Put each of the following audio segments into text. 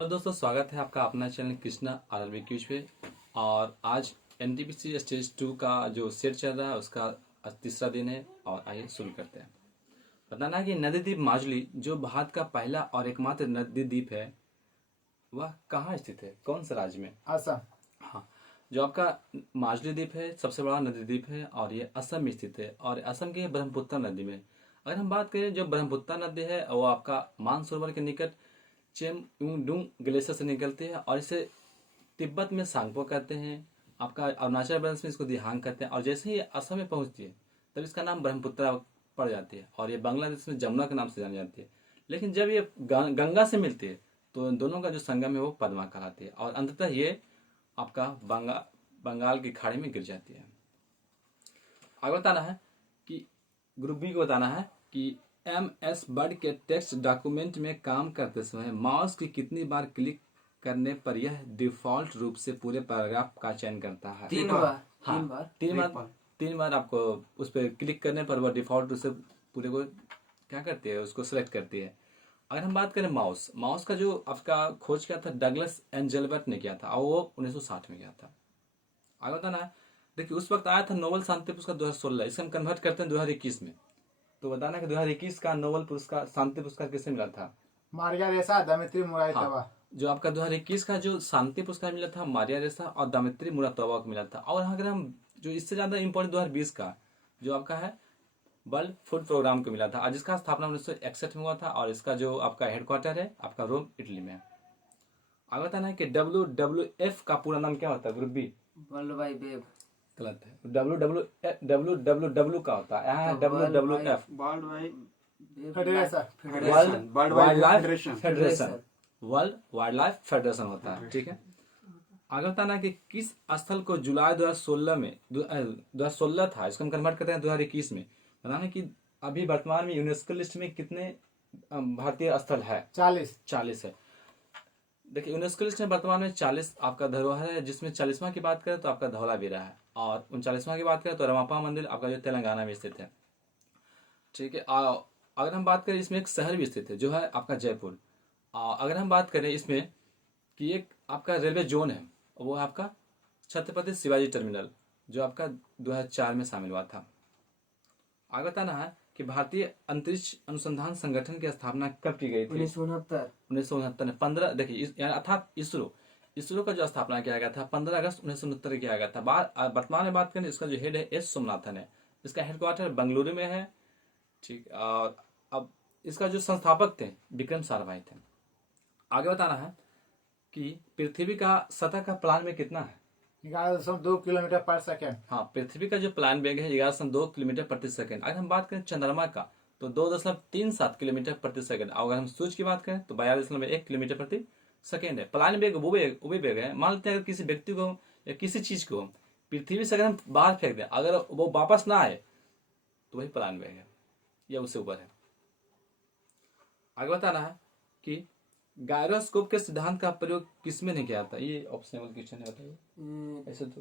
तो दोस्तों स्वागत है आपका अपना चैनल कृष्णा आरआरबी क्यूज पे। और आज एनटीपीसी स्टेज 2 का जो सेट चल रहा है उसका आज तीसरा दिन है। और आइए शुरू करते हैं। बताना है कि नदी द्वीप माजुली जो भारत का पहला और एकमात्र नदी द्वीप है वह कहाँ स्थित है, कौन से राज्य में? असम। हाँ, जो आपका माजुली द्वीप है सबसे बड़ा नदी द्वीप है और ये असम में स्थित है और असम के ब्रह्मपुत्र नदी में। अगर हम बात करें जो ब्रह्मपुत्र नदी है वो आपका मानसरोवर के निकट चेमयूडुंग ग्लेशियर से निकलती है और इसे तिब्बत में सांगपो कहते हैं। आपका अरुणाचल प्रदेश में इसको दिहांग कहते हैं और जैसे ही ये असम में पहुंचती है तब इसका नाम ब्रह्मपुत्र पड़ जाती है और ये बांग्लादेश में जमुना के नाम से जानी जाती है। लेकिन जब ये गंगा से मिलती है तो इन दोनों का जो संगम है वो पद्मा कहलाती है और अंततः ये आपका बंगाल की खाड़ी में गिर जाती है। आगे बताना है कि ग्रुप बी को बताना है कि MS वर्ड के टेक्स्ट डॉक्यूमेंट में काम करते समय माउस की कितनी बार क्लिक करने पर यह डिफॉल्ट रूप से पूरे पैराग्राफ का चयन करता है? 3 बार। हाँ, 3 बार आपको उस पर क्लिक करने पर वह डिफॉल्ट रूप से पूरे को क्या करती है, उसको सिलेक्ट करती है। अगर हम बात करें माउस का जो आपका खोज किया था डगलस एंजेलबर्ट ने किया था और वो 1960 में किया था। आगे बताना है, देखिए उस वक्त आया था नोबेल शांति पुरस्कार 2016, इसे हम कन्वर्ट करते हैं 2021 में। तो बताना कि 2021 का नोबेल पुरस्कार शांति पुरस्कार किसे मिला था? मारिया रेसा, दमित्री मुराटोवा। हाँ, जो आपका 2021 का जो शांति पुरस्कार मिला था मारिया रेसा और दमित्री मुराटोवा को मिला था। और अगर हम जो इससे ज्यादा इम्पोर्टेंट 2020 का जो आपका है वर्ल्ड फूड प्रोग्राम को मिला था और जिसका स्थापना 1961 में हुआ था और इसका जो आपका हेडक्वार्टर है आपका रोम इटली में है। आगे बताना है कि WWF का पूरा नाम क्या होता है? Group B world wide web. गलत है। WWW का होता है, यहाँ है WWF world wide federation. World wild life federation, world wild life federation होता है। ठीक है, आगे बताना कि किस स्थल को जुलाई 2016 में 2016 था, इसको हम कन्वर्ट करते हैं 2021 में। बताना कि अभी वर्तमान में यूनेस्को लिस्ट में कितने भारतीय स्थल है? 40 है। देखिए यूनेस्को लिस्ट में वर्तमान में 40 आपका धरोहर है, जिसमें 40वां की बात करें तो आपका धौलावीरा है और 39वां की बात करें तो रमापा मंदिर आपका जो तेलंगाना में स्थित है। ठीक है, अगर हम बात करें इसमें एक शहर भी स्थित है जो है आपका जयपुर। अगर हम बात करें इसमें कि एक आपका रेलवे जोन है वो है आपका छत्रपति शिवाजी टर्मिनल जो आपका 2004 में शामिल हुआ था। आगे बताना है कि भारतीय अंतरिक्ष अनुसंधान संगठन की स्थापना कब की गई थी? 1969 में 15 देखिए अर्थात इसरो का जो स्थापना किया गया था 15 अगस्त 1969 किया गया था। वर्तमान में बात करें इसका जो हेड है S सोमनाथन है, इसका हेडक्वार्टर बेंगलुरु में है। ठीक, और अब इसका जो संस्थापक थे विक्रम साराभाई थे। आगे बताना है कि पृथ्वी का सतह का प्लान में कितना है? 11.2 किलोमीटर पर सेकेंड। हाँ, पृथ्वी का जो प्लान वेग है 11.2 किलोमीटर प्रति सेकंड। अगर हम बात करें चंद्रमा का तो 2.37 किलोमीटर प्रति सेकंड। अगर हम सूर्य की बात करें तो 42.1 किलोमीटर प्रति सेकंड है। प्लान वेग वो भी वेग है। मान लेते हैं अगर किसी व्यक्ति को या किसी चीज को पृथ्वी से अगर हम बाहर फेंक दें, अगर वो वापस ना आए तो वही प्लान वेग है या उससे ऊपर है। आगे बताना है कि गायरोस्कोप के सिद्धांत का प्रयोग किसमें नहीं किया था? ये ऑप्शनल क्वेश्चन है, बताइए। ऐसे तो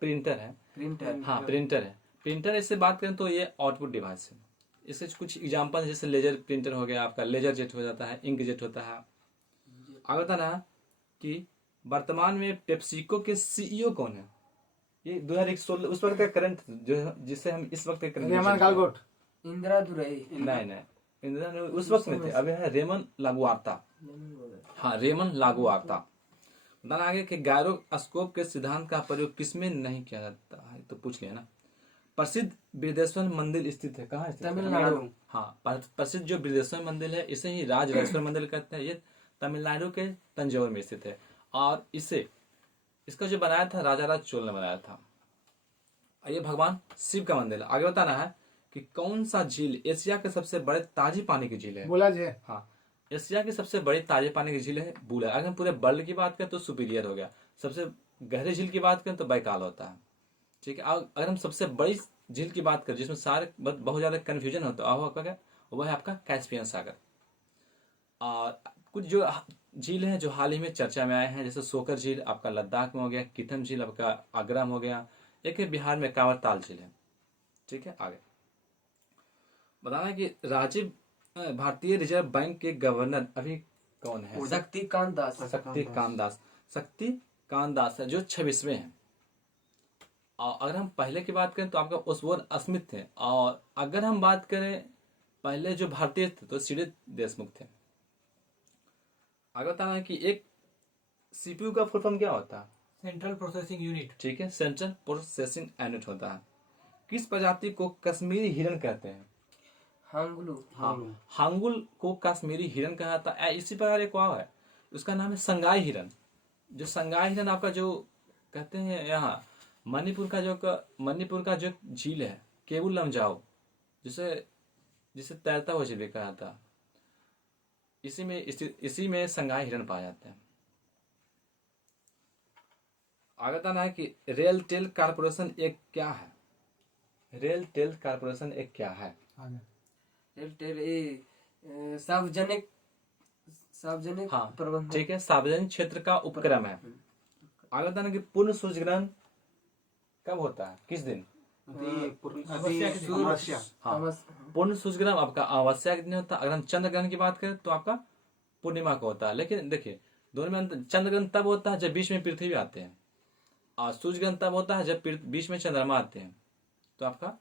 प्रिंटर है। हाँ, प्रिंटर है। प्रिंटर इससे बात करें तो ये आउटपुट डिवाइस है। इससे कुछ एग्जांपल है जैसे लेजर प्रिंटर हो गया आपका, लेजर जेट हो जाता है, इंक जेट होता है। आगे बताना है कि वर्तमान में पेप्सिको के CEO कौन है? ये 2016 उस वक्त का करंट जो जिससे हम इस वक्त रेमन गालगोट। इंदिरा दुरई। नहीं, इंदिरा ने उस वक्त में थे। अभी है रेमन लागुआर्ता। हाँ, रेमन लागुआर्ता। बताना आगे कि गायरोस्कोप के सिद्धांत का प्रयोग किसमें नहीं किया जाता है, तो पूछ लिया ना। प्रसिद्ध बृहदेश्वर मंदिर स्थित है, कहाँ स्थित है? तमिलनाडु। हाँ, प्रसिद्ध जो बृहदेश्वर मंदिर है इसे ही राजराजेश्वर मंदिर कहते हैं। ये तमिलनाडु के तंजौर में स्थित है और इसका जो बनाया था राजाराज चोल ने बनाया था। ये भगवान शिव का मंदिर है। आगे बताना है कि कौन सा झील एशिया के सबसे बड़े ताजी पानी की झील है? बोला जी। हाँ, एशिया की सबसे बड़ी ताजे पानी की झील है बूला। अगर हम पूरे वर्ल्ड की बात करें तो सुपीरियर हो गया। सबसे गहरी झील की बात करें तो बैकाल होता है। ठीक है, अगर हम सबसे बड़ी झील की बात करें जिसमें सारे बहुत ज्यादा कंफ्यूजन होता है वह है आपका कैस्पियन सागर। और कुछ जो झील हैं जो हाल ही में चर्चा में आए हैं जैसे सोकर झील आपका लद्दाख में हो गया, किथम झील आपका आगरा में हो गया, एक है बिहार में कांवर ताल झील है। ठीक है, आगे बताना है कि राजीव भारतीय रिजर्व बैंक के गवर्नर अभी कौन है? शक्तिकांत दास। शक्तिकांत दास। शक्तिकांत दास है जो 26वें हैं। और अगर हम पहले की बात करें तो आपका ओसबोर्न स्मिथ थे। और अगर हम बात करें पहले जो भारतीय थे तो सी डी देशमुख थे। आगे बताना है कि एक सीपीयू का फुल फॉर्म क्या होता है? Central processing unit. ठीक है, सेंट्रल प्रोसेसिंग यूनिट होता है। किस प्रजाति को कश्मीरी हिरण कहते हैं? हांगलू। हाँ, हांगुल को कश्मीरी हिरण कहा जाता है। इसी प्रकार एक और है, उसका नाम है संगाई हिरण। जो संगाई हिरण आपका जो कहते हैं यहाँ मणिपुर का जो झील है केवुल लमजाओ, जिसे तैरता हुआ झील भी कहा जाता है, इसी में संगाई हिरण पाए जाते हैं। आगे बताना है कि रेल टेल कारपोरेशन एक क्या है? रेल टेल कारपोरेशन एक क्या है? सार्वजनिक हाँ, प्रबंधन। ठीक है, सार्वजनिक क्षेत्र का उपक्रम है। आगे बताना कि पूर्ण सूर्य ग्रहण कब होता है, किस दिन? हाँ, पूर्ण सूर्य ग्रहण आपका अमावस्या के दिन होता है। अगर हम चंद्र ग्रहण की बात करें तो आपका पूर्णिमा को होता है। लेकिन देखिए दोनों में अंतर, चंद्र ग्रहण तब होता है जब बीच में पृथ्वी आते हैं, और सूर्य ग्रहण तब होता है जब बीच में चंद्रमा आते हैं, तो आपका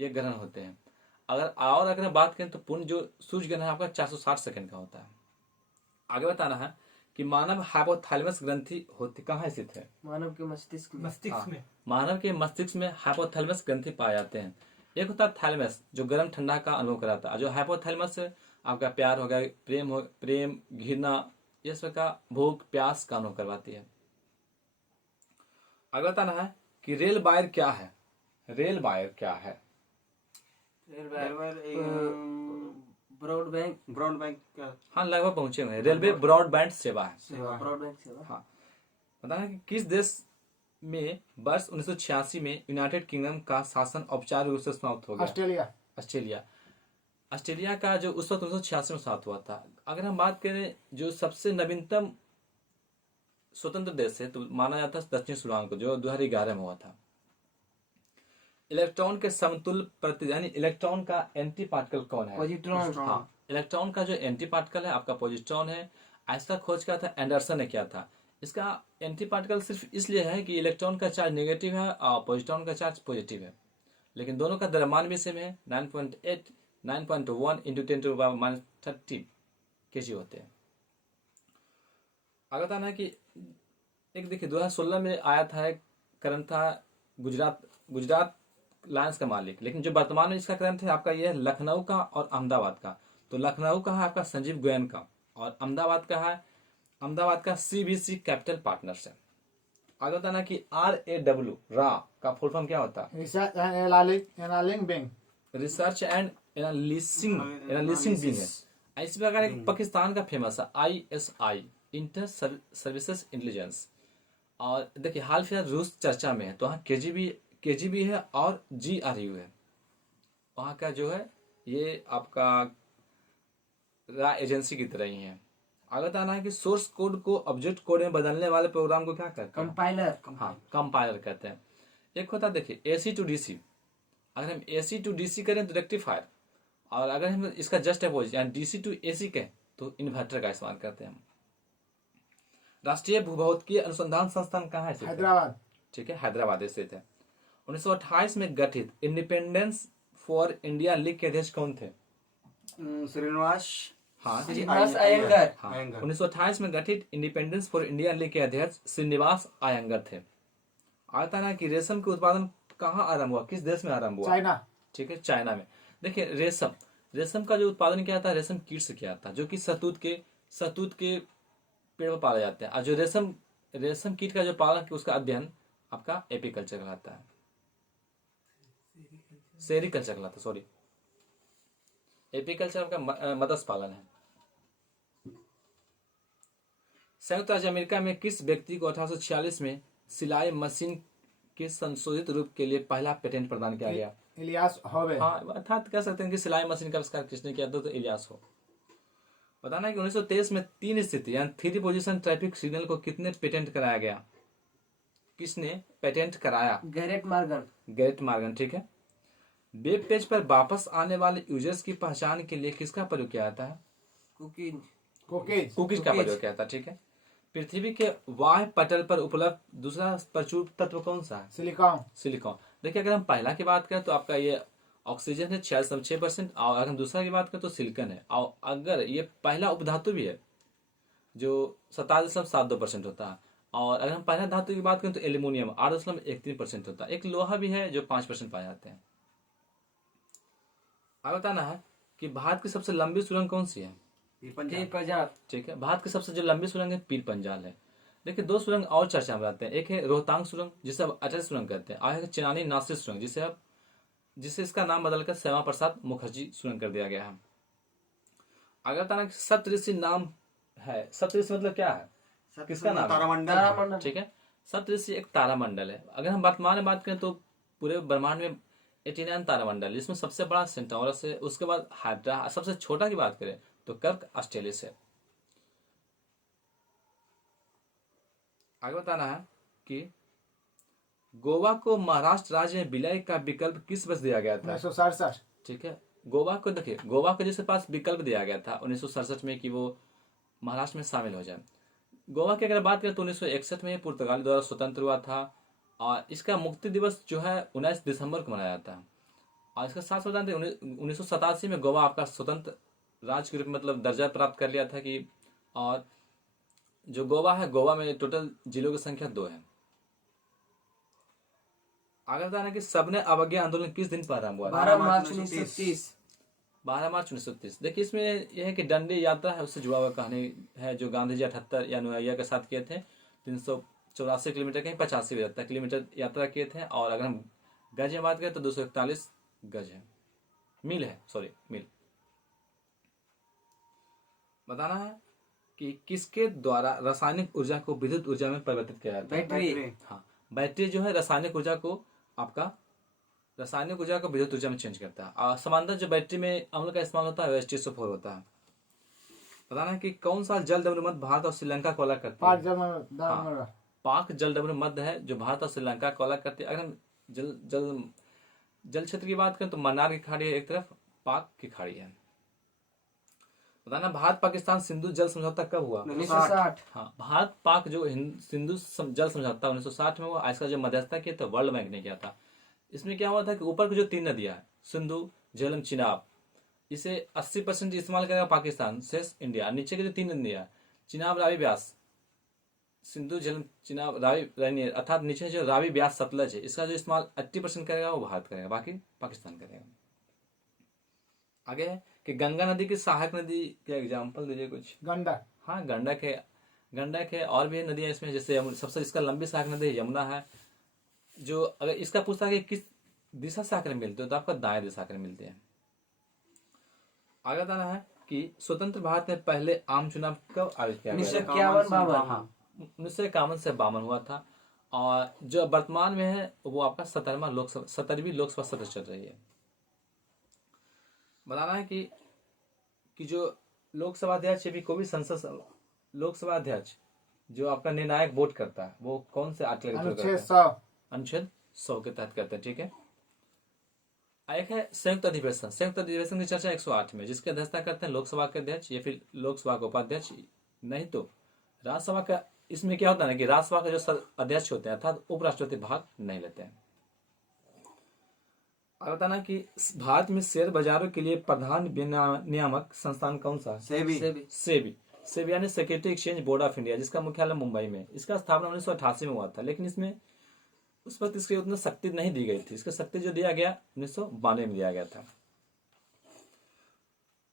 ये ग्रहण होते हैं। अगर बात करें तो पूर्ण जो सूर्य ग्रहण है आपका 460 सेकंड का होता है। आगे बताना है कि मानव हाइपोथैलेमस ग्रंथि होती कहाँ स्थित है? मानव के मस्तिष्क में। मानव के मस्तिष्क में हाइपोथैलेमस ग्रंथि पाए जाते हैं। एक होता है थैलेमस जो गर्म ठंडा का अनुभव कराता है, जो हाइपोथैलेमस आपका प्यार हो गया, प्रेम घृणा ये सब का भूख प्यास का अनुभव करवाती है। आगे बताना है कि रेल वायर क्या है? रेल वायर क्या है? ब्रॉडबैंड का। हाँ, लगभग पहुंचे हुए हैं। रेलवे ब्रॉडबैंड सेवा है। ब्रॉडबैंड सेवा। हाँ, बताना है कि किस देश में वर्ष 1986 में यूनाइटेड किंगडम का शासन औपचारिक रूप से समाप्त हो गया? ऑस्ट्रेलिया का जो उस वक्त 1986 में समाप्त हुआ था। अगर हम बात करें जो सबसे नवीनतम स्वतंत्र देश है तो माना जाता है दक्षिण सुडान को, जो 2011 में हुआ था। इलेक्ट्रॉन के समतुल्य प्रति यानी इलेक्ट्रॉन का एंटी पार्टिकल कौन है? पॉजिट्रॉन। हाँ, इलेक्ट्रॉन का जो एंटी पार्टिकल है आपका पॉजिट्रॉन है। ऐसा खोज किया था एंडरसन ने किया था। इसका एंटी पार्टिकल सिर्फ इसलिए है कि इलेक्ट्रॉन का चार्ज नेगेटिव है और पॉजिट्रॉन का चार्ज पॉजिटिव है, लेकिन दोनों का द्रव्यमान भी सेम है। 9.8 9.1 इंटू 10⁻30 kg होते हैं। आगे बताना है कि एक देखिए 2016 में आया था, एक करण था गुजरात लायंस का मालिक, लेकिन जो वर्तमान में इसका करण थे आपका ये है लखनऊ का और अहमदाबाद का। तो लखनऊ का है आपका संजीव गोयन का, और अहमदाबाद का CVC कैपिटल पार्टनर्स है। आगे बताना कि RAW रा का फुल फॉर्म क्या होता है? रिसर्च एंड एनालिसिंग विंग है। इसी प्रकार एक पाकिस्तान का फेमस है ISI इंटर सर्विसेज इंटेलिजेंस। और देखिए हाल फिलहाल रूस चर्चा में है, तो वहाँ KGB है और GRU है। वहाँ का जो है ये आपका एजेंसी की तरह ही है। आगे बताना है कि सोर्स कोड को ऑब्जेक्ट कोड में बदलने वाले प्रोग्राम को क्या कहते हैं? कंपाइलर। हाँ, कंपाइलर कहते हैं। एक होता है देखिए AC to DC। अगर हम AC to DC करें तो रेक्टिफायर, और अगर हम इसका जस्ट अपोजिट यानी DC to AC कहें तो इन्वर्टर का इस्तेमाल करते हैं हम। राष्ट्रीय भूभौतिकीय अनुसंधान संस्थान कहाँ है? हैदराबाद। ठीक है, हैदराबाद स्थित है। 1928 में गठित इंडिपेंडेंस फॉर इंडिया लीग के अध्यक्ष कौन थे? श्रीनिवास अयंगार। हाँ, 1928 में गठित इंडिपेंडेंस फॉर इंडिया लीग के अध्यक्ष श्रीनिवास अयंगार थे। आता ना कि रेशम के उत्पादन कहाँ आरंभ हुआ, किस देश में आरंभ हुआ? चाइना। ठीक है, चाइना में। देखिए रेशम का जो उत्पादन किया था रेशम कीट से किया था, जो कि शहतूत के पेड़ पर पाले जाते हैं। और जो रेशम कीट का जो पालन उसका अध्ययन आपका एपीकल्चर कहलाता है, सेरीकल्चर कहलाता है, सॉरी। एपीकल्चर आपका मत्स्य पालन है। संयुक्त राज्य अमेरिका में किस व्यक्ति को 1846 में सिलाई मशीन के संशोधित रूप के लिए पहला पेटेंट प्रदान किया गया? इलियास होवे। हाँ, अर्थात कह सकते हैं कि सिलाई मशीन का आविष्कार किसने किया था? तो इलियास हो। बताना है कि 1923 में 3 स्थिति यानी 3 पोजीशन ट्रैफिक सिग्नल को कितने पेटेंट कराया गया? किसने पेटेंट कराया? Garrett Morgan. ठीक है। वेब पेज पर वापस आने वाले यूजर्स की पहचान के लिए किसका प्रयोग किया जाता है? कुकीज कुकीज का प्रयोग किया था। ठीक है। पृथ्वी के वाह्य पटल पर उपलब्ध दूसरा प्रचुर तत्व कौन सा है? Silicon silicon. देखिए अगर हम पहला की बात करें तो आपका ये ऑक्सीजन है 6.6%, और अगर हम दूसरा की बात करें तो सिलिकॉन है, और अगर ये पहला उपधातु भी है जो 27.72% होता है, और अगर हम पहला धातु की बात करें तो एल्यूमिनियम 8.13% होता है। एक लोहा भी है जो 5% पाए जाते हैं। अब बताना है कि भारत की सबसे लंबी सुरंग कौन सी है? पंजाब। ठीक है। भारत की सबसे जो लंबी सुरंग है पीर पंजाल है। देखिए दो सुरंग और चर्चा में आते हैं, एक है रोहतांग सुरंग जिसे अब अटल सुरंग कहते हैं, और एक चिनानी नासिर सुरंग जिसे इसका नाम बदलकर श्यामा प्रसाद मुखर्जी सुरंग कर दिया गया है। अगर बताना कि सप्तऋषि नाम है, सप्तऋषि मतलब क्या है, किसका नाम है? तारामंडल। ठीक है। सप्तऋषि एक तारामंडल है। अगर हम वर्तमान में बात करें तो पूरे ब्रह्मांड में 89 तारामंडल, इसमें सबसे बड़ा सेंटोरस है, उसके बाद हाइड्रा, सबसे छोटा की बात करें तो कर्क ऑस्ट्रेलिस है। आगे बताना है कि गोवा को महाराष्ट्र राज्य में विलय का विकल्प किस वर्ष दिया गया था? 1967 ठीक है। गोवा को देखिए, गोवा को जिसके पास विकल्प दिया गया था 1967 में कि वो महाराष्ट्र में शामिल हो जाए। गोवा की अगर बात करें तो 1961 में पुर्तगाली द्वारा स्वतंत्र हुआ था, और इसका मुक्ति दिवस जो है 19 दिसंबर को मनाया जाता है। और इसका साथ साथ 1987 में गोवा आपका स्वतंत्र राज्य के रूप में मतलब दर्जा प्राप्त कर लिया था कि, और जो गोवा है, गोवा में टोटल जिलों की संख्या 2 है। आगे बताना कि सबने अवज्ञा आंदोलन किस दिन प्रारंभ हुआ? 12 मार्च 1930। 12 मार्च 1930। देखिए इसमें यह है कि दंडी यात्रा है, उससे जुड़ा हुआ कहानी है जो गांधी जी 78 या अनुयायियों के साथ किए थे। 384 किलोमीटर कहीं 85 किलोमीटर यात्रा किए थे, और अगर हम गज में बात करें तो 241 गज है, मील है, सॉरी मील। बताना है कि किसके द्वारा रासायनिक ऊर्जा को विद्युत ऊर्जा में परिवर्तित किया जाता है? बैटरी। हाँ, बैटरी जो है रासायनिक ऊर्जा को विद्युत ऊर्जा में चेंज करता है। और समांतर जो बैटरी में अम्ल का इस्तेमाल होता है H2SO4 होता है। बताना है कि कौन सा जल डमरू मध्य भारत और श्रीलंका को अलग करती है? पाक जल डमरू मध्य है जो भारत और श्रीलंका को अलग करती है। अगर हम जल क्षेत्र की बात करें तो मन्नार की खाड़ी है एक तरफ, पाक की खाड़ी है। बताना भारत पाकिस्तान सिंधु जल समझौता कब हुआ? 1960। हाँ, भारत पाक जो सिंधु जल समझौता 1960 में हुआ। इसका जो मध्यस्थता किया था वर्ल्ड बैंक ने किया था। इसमें क्या हुआ था कि ऊपर की जो 3 नदियां हैं सिंधु, झेलम, चिनाब, इसे 80% इस्तेमाल करेगा पाकिस्तान, शेष इंडिया। नीचे की जो 3 नदियां चिनाब, रावी, ब्यास, सिंधु, झेलम, चिनाब, रावी, अर्थात नीचे जो रावी, ब्यास, सतलज है, इसका जो इस्तेमाल 80% करेगा वो भारत करेगा, बाकी पाकिस्तान करेगा। आगे है कि गंगा नदी की सहायक नदी के एग्जाम्पल दीजिए कुछ। गंडक। हाँ, गंडक है और भी नदियां इसमें, जैसे सबसे इसका लंबी सहायक नदी यमुना है, जो अगर इसका पूछता है कि किस दिशा से आकर मिलते हो तो आपका दाएं दिशा आकर मिलते हैं। आगे बताना है कि स्वतंत्र भारत में पहले आम चुनाव कब आयोजित किया गया? 1951। 1951 से 52 हुआ था, और जो वर्तमान में है वो आपका 17वीं लोकसभा सत्र चल रही है। बताना है कि जो लोकसभा अध्यक्ष भी कोई भी संसद लोकसभा अध्यक्ष जो आपका निर्णायक वोट करता है वो कौन से आर्टिकल अनुच्छेद 100 के तहत करते हैं। ठीक है। एक है संयुक्त अधिवेशन। संयुक्त अधिवेशन की चर्चा 108 में, जिसकी अध्यक्षता करते हैं लोकसभा के अध्यक्ष या फिर लोकसभा के उपाध्यक्ष, नहीं तो राज्यसभा का। इसमें क्या होता है ना कि राज्यसभा के जो अध्यक्ष होते हैं अर्थात उपराष्ट्रपति भाग नहीं लेते हैं। और बताना कि भारत में शेयर बाजारों के लिए प्रधान नियामक संस्थान कौन सा है? सेबी यानी security exchange board of India, जिसका मुख्यालय मुंबई में। इसका स्थापना 1988 में हुआ था, लेकिन इसमें उस वक्त इसकी उतनी शक्ति नहीं दी गई थी। इसका शक्ति जो दिया गया 1992 में दिया गया था।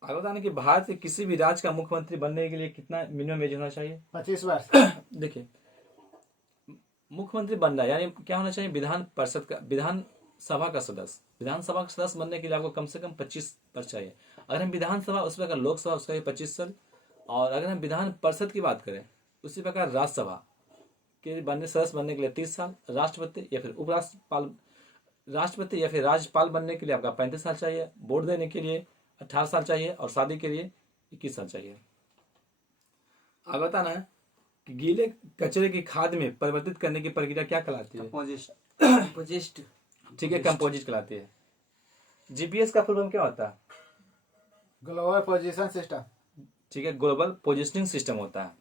आगे बताना कि भारत के किसी भी राज्य का मुख्यमंत्री बनने के लिए कितना मिनिमम एज होना चाहिए? 25 वर्ष। देखिए मुख्यमंत्री बनना यानी क्या होना चाहिए? विधानसभा का सदस्य बनने के लिए आपको कम से कम 25 वर्ष चाहिए। अगर हम विधानसभा उस प्रकार लोकसभा उसका भी 25 साल, और अगर हम विधान परिषद की बात करें उसी प्रकार राज्यसभा के सदस्य बनने के लिए 30 साल, राष्ट्रपति या फिर राज्यपाल बनने के लिए आपका 35 साल चाहिए, वोट देने के लिए 18 साल चाहिए, और शादी के लिए 21 साल चाहिए। आगे बताना है कि गीले कचरे की खाद में परिवर्तित करने की प्रक्रिया क्या कहलाती है? कंपोजिस्ट। ठीक है, कंपोजिट कहलाती है। जीपीएस का फुल फॉर्म क्या होता है? Global position system. ठीक है, ग्लोबल पोजिशनिंग सिस्टम होता है।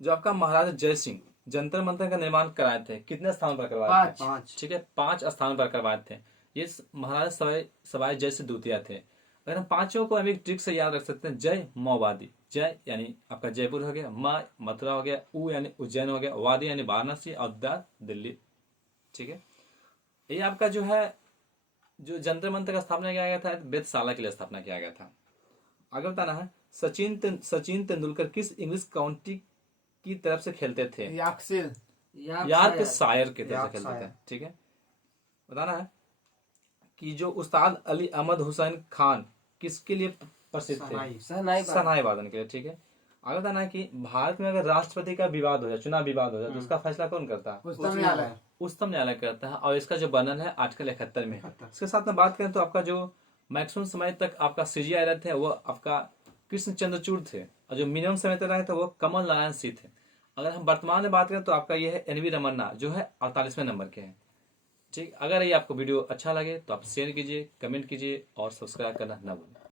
जो आपका महाराजा जय सिंह जंतर मंतर का निर्माण कराए थे, कितने स्थान पर करवाए थे? 5 ठीक है, 5 स्थान पर करवाए थे। ये महाराजा सवाई सवाई जय से द्वितीय थे। अगर हम पांचों को हम एक ट्रिक से याद रख सकते हैं, जय माओवादी, जय यानी आपका जयपुर हो गया, मा मथुरा हो गया, उ यानी उज्जैन हो गया, वादी यानी वाराणसी, और द दिल्ली। ठीक है, ये आपका जो है जो जंतर मंतर का स्थापना किया गया था, वेधशाला के लिए स्थापना किया गया था। आगे बताना है, सचिन तेंदुलकर किस इंग्लिश काउंटी की तरफ से खेलते थे? याक्सिल। यार्कशायर की तरफ से यार्कशायर। खेलते थे। ठीक है, बताना है कि जो उस्ताद अली अहमद हुसैन खान किसके लिए प्रसिद्ध थे? शहनाई वादन के लिए। ठीक है, आगे बताना है कि भारत में अगर राष्ट्रपति का विवाद हो जाए, चुनाव विवाद हो जाए, तो उसका फैसला कौन करता है? उच्चतम न्यायालय। उच्चतम न्यायालय करता है, और इसका जो वर्णन है आर्टिकल 71 में है। इसके साथ में बात करें तो आपका जो मैक्सिमम समय तक आपका सीजीआई रहे थे वो आपका कृष्ण चंद्रचूड़ थे, और जो मिनिमम समय तक रहे थे वो कमल नारायण सिंह थे। अगर हम वर्तमान में बात करें तो आपका ये है एनवी रमन्ना, जो है 48वें नंबर के हैं। ठीक, अगर ये आपको वीडियो अच्छा लगे तो आप शेयर कीजिए, कमेंट कीजिए और सब्सक्राइब करना न भूलें।